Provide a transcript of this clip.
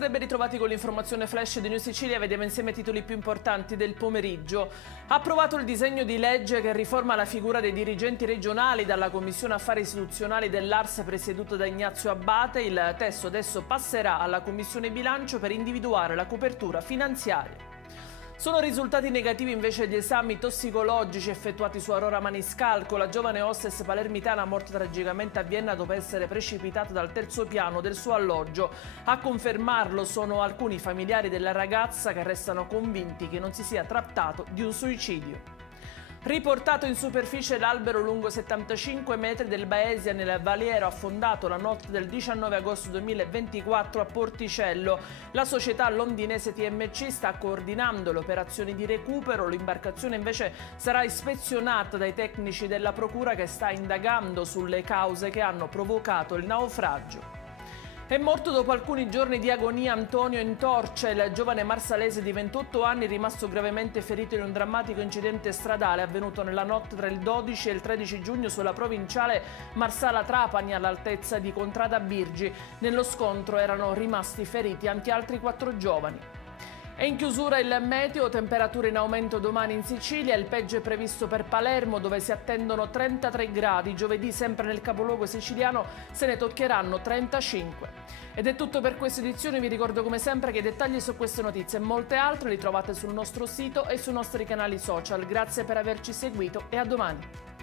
Buonasera e ben ritrovati con l'informazione flash di New Sicilia. Vediamo insieme i titoli più importanti del pomeriggio. Approvato il disegno di legge che riforma la figura dei dirigenti regionali dalla Commissione Affari Istituzionali dell'Ars presieduta da Ignazio Abbate. Il testo adesso passerà alla Commissione Bilancio per individuare la copertura finanziaria. Sono risultati negativi invece gli esami tossicologici effettuati su Aurora Maniscalco, la giovane hostess palermitana morta tragicamente a Vienna dopo essere precipitata dal terzo piano del suo alloggio. A confermarlo sono alcuni familiari della ragazza che restano convinti che non si sia trattato di un suicidio. Riportato in superficie l'albero lungo 75 metri del Baesia nel Valiero affondato la notte del 19 agosto 2024 a Porticello. La società londinese TMC sta coordinando le operazioni di recupero, l'imbarcazione invece sarà ispezionata dai tecnici della procura che sta indagando sulle cause che hanno provocato il naufragio. È morto dopo alcuni giorni di agonia Antonio Intorcia, il giovane marsalese di 28 anni rimasto gravemente ferito in un drammatico incidente stradale avvenuto nella notte tra il 12 e il 13 giugno sulla provinciale Marsala-Trapani all'altezza di Contrada Birgi. Nello scontro erano rimasti feriti anche altri 4 giovani. E in chiusura il meteo, temperature in aumento domani in Sicilia, il peggio è previsto per Palermo dove si attendono 33 gradi, giovedì sempre nel capoluogo siciliano se ne toccheranno 35. Ed è tutto per questa edizione, vi ricordo come sempre che i dettagli su queste notizie e molte altre li trovate sul nostro sito e sui nostri canali social. Grazie per averci seguito e a domani.